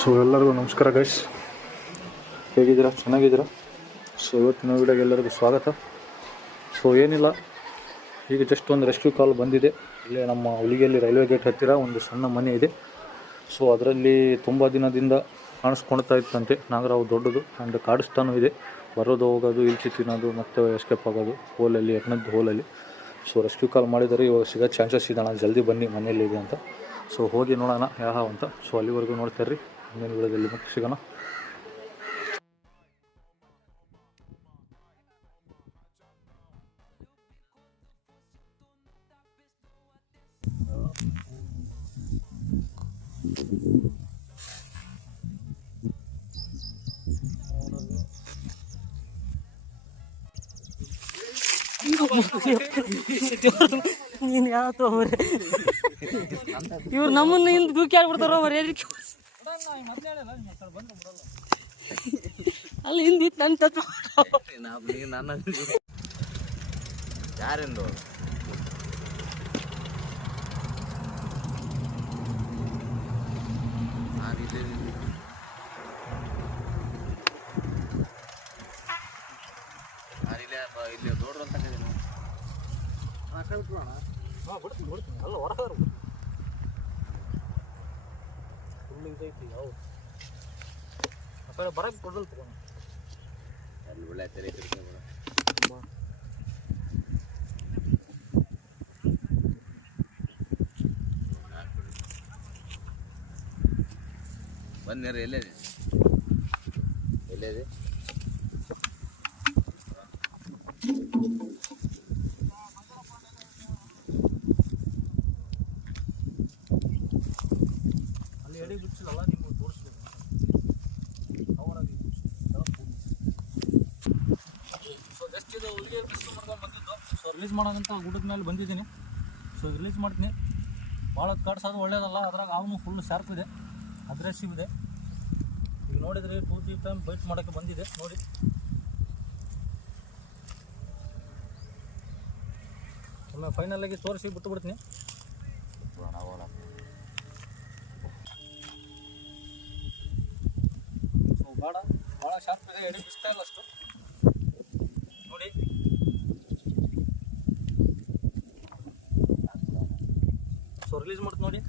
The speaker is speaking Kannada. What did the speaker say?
ಸೊ ಎಲ್ಲರಿಗೂ ನಮಸ್ಕಾರ ಗೈಸ್, ಹೇಗಿದ್ದೀರಾ? ಚೆನ್ನಾಗಿದ್ದೀರಾ? ಸೊ ಇವತ್ತಿನ ವಿಡಿಯೋಗೆ ಎಲ್ಲರಿಗೂ ಸ್ವಾಗತ. ಸೊ ಏನಿಲ್ಲ, ಈಗ ಜಸ್ಟ್ ಒಂದು ರೆಸ್ಕ್ಯೂ ಕಾಲ್ ಬಂದಿದೆ. ಇಲ್ಲೇ ನಮ್ಮ ಹುಲಿಗೆಯಲ್ಲಿ ರೈಲ್ವೆ ಗೇಟ್ ಹತ್ತಿರ ಒಂದು ಸಣ್ಣ ಮನೆ ಇದೆ. ಸೊ ಅದರಲ್ಲಿ ತುಂಬ ದಿನದಿಂದ ಕಾಣಿಸ್ಕೊಳ್ತಾ ಇತ್ತಂತೆ ನಾಗರಾವು ದೊಡ್ಡದು. ಆ್ಯಂಡ್ ಕಾಡಿಸ್ತಾನೂ ಇದೆ, ಬರೋದು ಹೋಗೋದು, ಇಲ್ಚಿ ತಿನ್ನೋದು ಮತ್ತು ಎಸ್ಕೇಪ್ ಆಗೋದು ಹೋಲಲ್ಲಿ, ಎಣ್ಣದ್ದು ಹೋಲಲ್ಲಿ. ಸೊ ರೆಸ್ಕ್ಯೂ ಕಾಲ್ ಮಾಡಿದರೆ ಇವಾಗ ಸಿಗೋ ಚಾನ್ಸಸ್ ಇದೆ ಅಣ್ಣ, ಜಲ್ದಿ ಬನ್ನಿ ಮನೆಯಲ್ಲಿದೆ ಅಂತ. ಸೊ ಹೋಗಿ ನೋಡೋಣ ಯಾವ ಅಂತ. ಸೊ ಅಲ್ಲಿವರೆಗೂ ನೋಡ್ತಾ ಇರ್ರಿ, ಮುಂದಿನ ವಿಡಿಯೋದಲ್ಲಿ ಮತ್ತೆ ಸಿಗೋಣ. ನೀನು ಯಾವ ತಗೋರಿ ಇವ್ರು ನಮ್ಮನ್ನ ಹಿಂದೆ ದೂಕಿ ಆಡ್ಬಿಡ್ತಾರ ಮರಿ ಅಲ್ಲಿ ಹಿಂದಿ ನನ್ನ ತತ್ವ ಯಾರೆಂದು ಇಲ್ಲಿ ದೊಡ್ಡ ಅಂತ ಅಲ್ಲ ಹೊರಗೆ ಫುಲ್ ಇದೈತಿ. ಯಾವ ಆ ಕಡೆ ಬರಕ್ಕೆ ಕೊಡಲ್ ತಗೊಂಡು ಅಲ್ಲಿ ಒಳ್ಳೆ ತಲೆ ತಿರ್ಸ್ಕೊಂಡ್ಬಿಡ. ಬಂದ್ನೇರ ಎಲ್ಲೇದೆ ಎಲ್ಲೇದೆ ಅಲ್ಲಿ ಎಡೆ ಬಿಚ್ಚಿಲ್ಲ, ನಿಮ್ಗೆ ತೋರಿಸ್ಬೇಕು. ಅವರಾಗಿ ಸೊ ಜಸ್ಟ್ ಇದು ಹುಲಿಗೆ ರೆಸ್ಕ್ಯೂ ಮಾಡ್ಕೊಂಡು ಬಂದಿದ್ದು. ಸೊ ರಿಲೀಸ್ ಮಾಡೋದಂತ ಗುಡ್ಡದ ಮೇಲೆ ಬಂದಿದ್ದೀನಿ. ಸೊ ರಿಲೀಸ್ ಮಾಡ್ತೀನಿ. ಭಾಳ ಕಟ್ಸೋದು ಒಳ್ಳೇದಲ್ಲ, ಅದ್ರಾಗ ಅವನು ಫುಲ್ ಶಾರ್ಪ್ ಇದೆ, ಅಗ್ರೆಸಿವ್ ಇದೆ. ಈಗ ನೋಡಿದ್ರಿ 2-3 ಟೈಮ್ ಬೈಟ್ ಮಾಡೋಕ್ಕೆ ಬಂದಿದೆ ನೋಡಿ. ಒಮ್ಮೆ ಫೈನಲಾಗಿ ತೋರಿಸಿ ಬಿಟ್ಟು ಬಿಡ್ತೀನಿ. ಸೊ ಭಾಳ ಶಾರ್ಪ್ ಇದೆ, ಎಡೆ ಬಿಸ್ತಾ ಇಲ್ಲ ಅಷ್ಟು ನೋಡಿ. ಸೊ ರಿಲೀಸ್ ಮಾಡ್ತೀನಿ ನೋಡಿ.